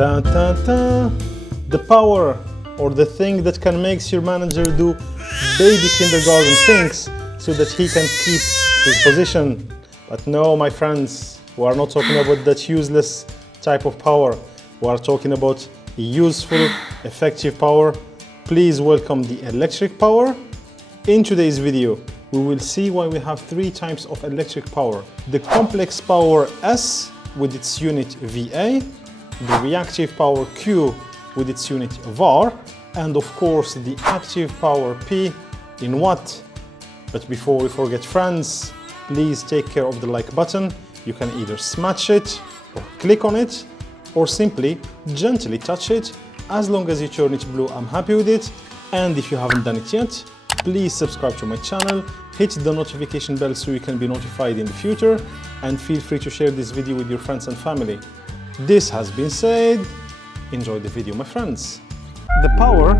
Ta ta ta. The power, or the thing that can make your manager do baby kindergarten things so that he can keep his position. But no, my friends, we are not talking about that useless type of power. We are talking about useful, effective power. Please welcome the electric power. In today's video, we will see why we have three types of electric power. The complex power S with its unit VA, the reactive power Q with its unit VAR, and of course the active power P in Watt. But before we forget, friends, please take care of the like button. You can either smash it or click on it or simply gently touch it. As long as you turn it blue, I'm happy with it. And if you haven't done it yet, please subscribe to my channel, hit the notification bell so you can be notified in the future, and feel free to share this video with your friends and family. This has been said. Enjoy the video, my friends. The power,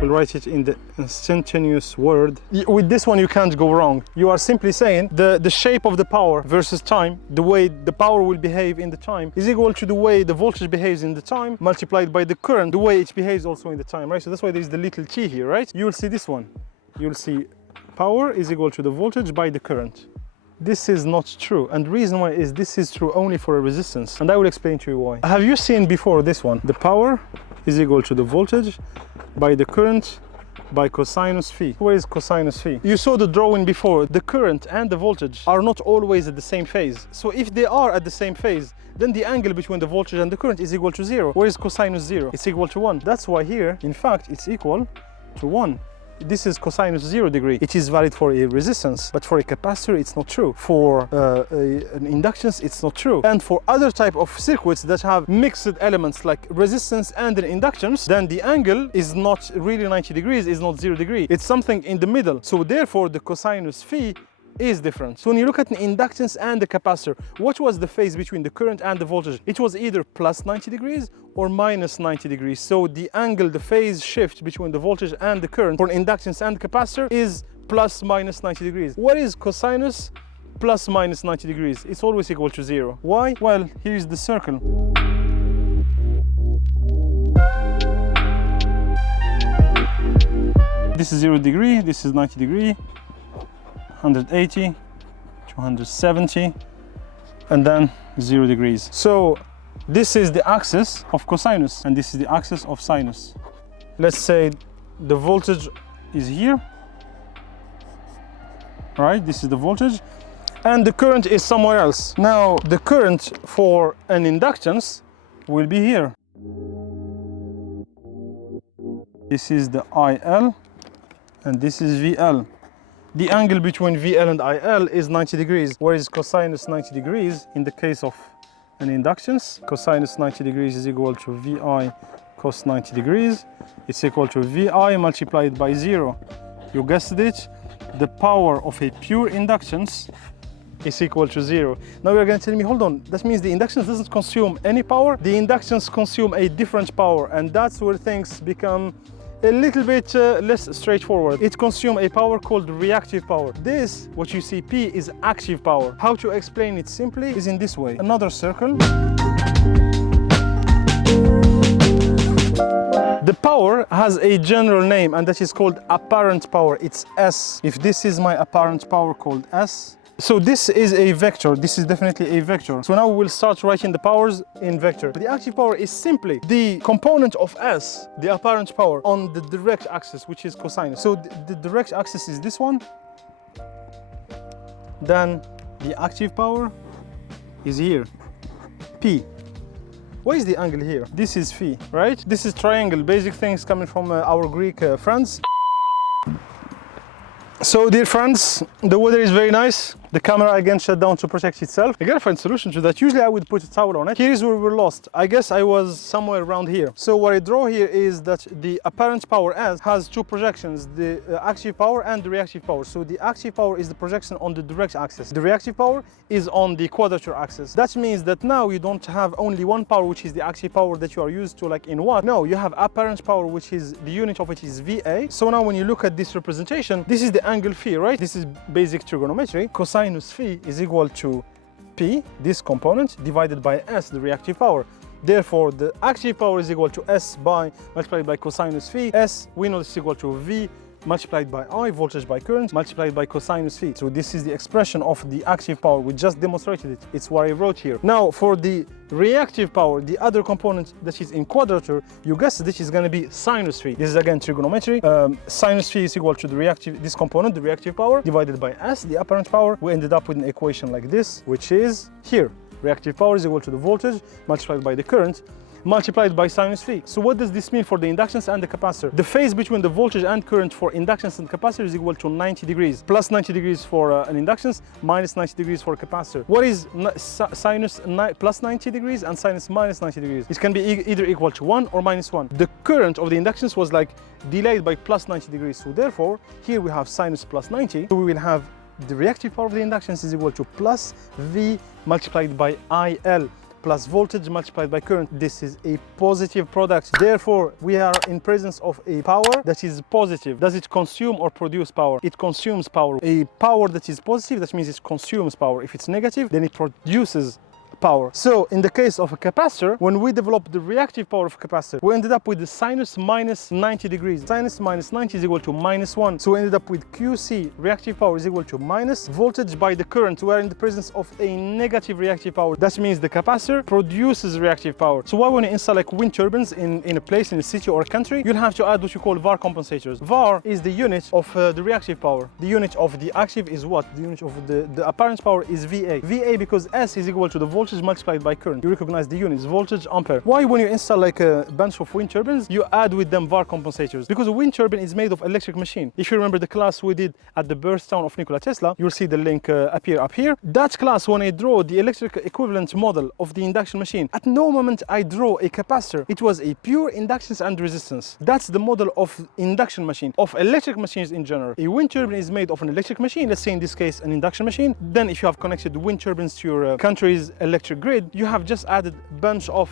we'll write it in the instantaneous word. With this one you can't go wrong. You are simply saying the shape of the power versus time, the way the power will behave in the time, is equal to the way the voltage behaves in the time multiplied by the current, the way it behaves also in the time, right? So that's why there's the little t here, right? You will see this one. You'll see power is equal to the voltage by the current. This is not true, and the reason why is this is true only for a resistance, and I will explain to you why. Have you seen before this one? The power is equal to the voltage by the current by cosinus phi. Where is cosinus phi? You saw the drawing before. The current and the voltage are not always at the same phase. So if they are at the same phase, then the angle between the voltage and the current is equal to 0. Where is cosinus 0? It's equal to 1. That's why here, in fact, it's equal to 1. This is cosinus 0 degree. It is valid for a resistance, but for a capacitor, it's not true. For an inductance, it's not true. And for other type of circuits that have mixed elements like resistance and an inductance, then the angle is not really 90 degrees, is not 0 degree. It's something in the middle. So therefore, the cosinus phi is different. So when you look at an inductance and the capacitor, what was the phase between the current and the voltage? It was either plus 90 degrees or minus 90 degrees. So the angle, the phase shift between the voltage and the current for an inductance and the capacitor is plus minus 90 degrees. What is cosinus plus minus 90 degrees? It's always equal to 0. Why? Well, here's the circle. This is 0 degree, this is 90 degree. 180, 270, and then 0 degrees. So this is the axis of cosinus, and this is the axis of sinus. Let's say the voltage is here, right? This is the voltage, and the current is somewhere else. Now, the current for an inductance will be here. This is the IL, and this is VL. The angle between VL and IL is 90 degrees, whereas cosinus 90 degrees, in the case of an inductance, cosinus 90 degrees is equal to VI cos 90 degrees. It's equal to VI multiplied by 0. You guessed it, the power of a pure inductance is equal to 0. Now you're going to tell me, hold on, that means the inductance doesn't consume any power? The inductance consume a different power, and that's where things become a little bit less straightforward. It consumes a power called reactive power. This, what you see P, is active power. How to explain it simply is in this way. Another circle. The power has a general name, and that is called apparent power. It's S. If this is my apparent power called S, so this is a vector. This is definitely a vector. So now we will start writing the powers in vector. The active power is simply the component of S, the apparent power, on the direct axis, which is cosinus. So the direct axis is this one. Then the active power is here, P. Why is the angle here? This is phi, right? This is triangle, basic things coming from our Greek friends. So dear friends, the weather is very nice. The camera again shut down to protect itself. I gotta find a solution to that. Usually I would put a towel on it. Here's where we're lost. I guess I was somewhere around here. So what I draw here is that the apparent power S has two projections, the active power and the reactive power. So the active power is the projection on the direct axis. The reactive power is on the quadrature axis. That means that now you don't have only one power, which is the active power that you are used to like in Watt. No, you have apparent power, which is the unit of which is VA. So now when you look at this representation, this is the angle phi, right? This is basic trigonometry. Cosinus phi is equal to P, this component, divided by S, the reactive power. Therefore, the active power is equal to S by multiplied by cosinus phi. S, we know this is equal to V multiplied by I, voltage by current, multiplied by cosinus phi. So this is the expression of the active power. We just demonstrated it. It's what I wrote here. Now, for the reactive power, the other component that is in quadrature, you guessed this is going to be sinus phi. This is again trigonometry. Sinus phi is equal to the reactive, this component, the reactive power, divided by S, the apparent power. We ended up with an equation like this, which is here. Reactive power is equal to the voltage multiplied by the current multiplied by sinus phi. So what does this mean for the inductance and the capacitor? The phase between the voltage and current for inductance and capacitor is equal to 90 degrees. Plus 90 degrees for an inductance, minus 90 degrees for a capacitor. What is sinus plus 90 degrees and sinus minus 90 degrees? It can be either equal to 1 or minus 1. The current of the inductance was like delayed by plus 90 degrees. So therefore, here we have sinus plus 90. So we will have the reactive power of the inductance is equal to plus V multiplied by IL plus voltage multiplied by current. This is a positive product. Therefore, we are in presence of a power that is positive. Does it consume or produce power? It consumes power. A power that is positive, that means it consumes power. If it's negative, then it produces power. So in the case of a capacitor, when we developed the reactive power of a capacitor, we ended up with the sinus minus 90 degrees. Sinus minus 90 is equal to minus 1. So we ended up with QC, reactive power, is equal to minus voltage by the current. We are in the presence of a negative reactive power. That means the capacitor produces reactive power. So why when you install like wind turbines in a place, in a city or a country, you'll have to add what you call VAR compensators. VAR is the unit of the reactive power. The unit of the active is what? The unit of the apparent power is VA. VA because S is equal to the voltage multiplied by current. You recognize the units, voltage, ampere. Why when you install like a bunch of wind turbines, you add with them VAR compensators? Because a wind turbine is made of electric machine. If you remember the class we did at the birthstone of Nikola Tesla, you'll see the link appear up here. That class, when I draw the electric equivalent model of the induction machine, at no moment I draw a capacitor. It was a pure inductance and resistance. That's the model of induction machine, of electric machines in general. A wind turbine is made of an electric machine, let's say in this case an induction machine. Then if you have connected wind turbines to your country's electric grid, you have just added a bunch of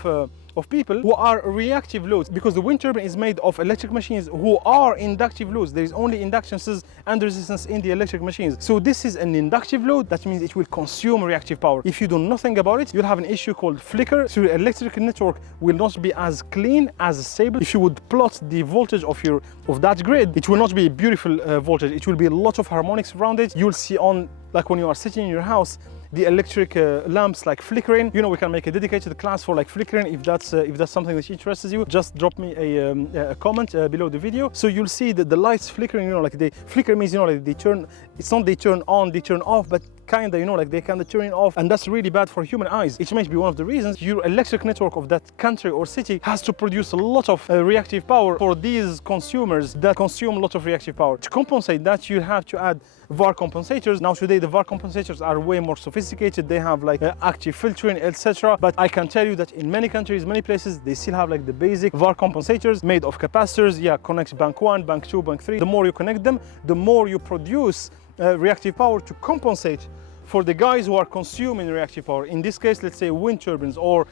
people who are reactive loads, because the wind turbine is made of electric machines who are inductive loads. There is only inductances and resistance in the electric machines. So this is an inductive load. That means it will consume reactive power. If you do nothing about it, you'll have an issue called flicker. So the electric network will not be as clean, as stable. If you would plot the voltage of that grid, it will not be a beautiful voltage. It will be a lot of harmonics around it. You'll see on, like when you are sitting in your house, the electric lamps like flickering. You know, we can make a dedicated class for like flickering. If that's something that interests you, just drop me a comment below the video. So you'll see that the lights flickering, you know, like they flicker means, you know, like they turn, it's not they turn on, they turn off, but kinda, you know, like they kind of turn off, and that's really bad for human eyes. It might be one of the reasons your electric network of that country or city has to produce a lot of reactive power for these consumers that consume a lot of reactive power. To compensate that, you have to add VAR compensators. Now today the VAR compensators are way more sophisticated. They have like active filtering, etc. But I can tell you that in many countries, many places, they still have like the basic VAR compensators made of capacitors. Yeah, connect bank 1, bank 2, bank 3. The more you connect them, the more you produce reactive power to compensate for the guys who are consuming reactive power. In this case, let's say wind turbines, or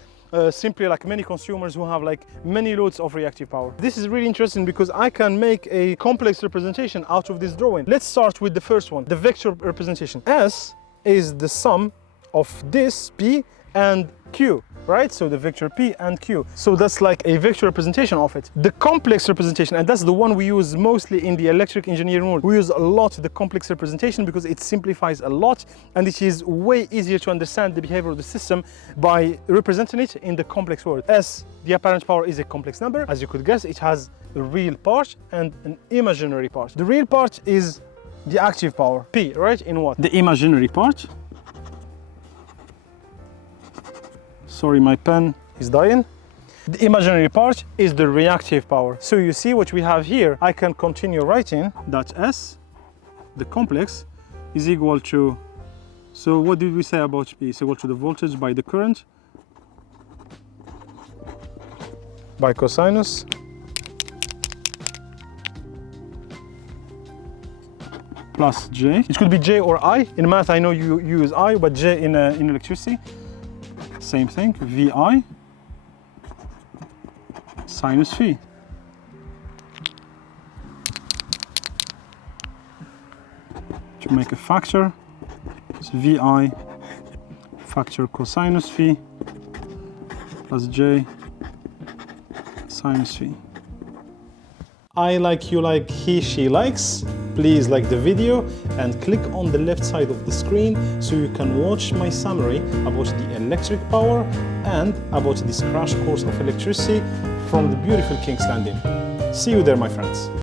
simply like many consumers who have like many loads of reactive power. This is really interesting because I can make a complex representation out of this drawing. Let's start with the first one, the vector representation. S is the sum of this P and Q, right? So the vector P and Q. So that's like a vector representation of it. The complex representation, and that's the one we use mostly in the electric engineering world. We use a lot the complex representation because it simplifies a lot, and it is way easier to understand the behavior of the system by representing it in the complex world. S, the apparent power, is a complex number. As you could guess, it has a real part and an imaginary part. The real part is the active power, P, right? In what? The imaginary part. Sorry, my pen is dying. The imaginary part is the reactive power. So you see what we have here. I can continue writing that S, the complex, is equal to, so what did we say about P? It's equal to the voltage by the current by cosinus plus J. It could be J or I. In math, I know you use I, but J in electricity. Same thing, VI sinus phi. To make a factor, it's VI factor cosinus phi plus J sinus phi. I like, you like, he, she likes. Please like the video and click on the left side of the screen so you can watch my summary about the electric power and about this crash course of electricity from the beautiful King's Landing. See you there, my friends.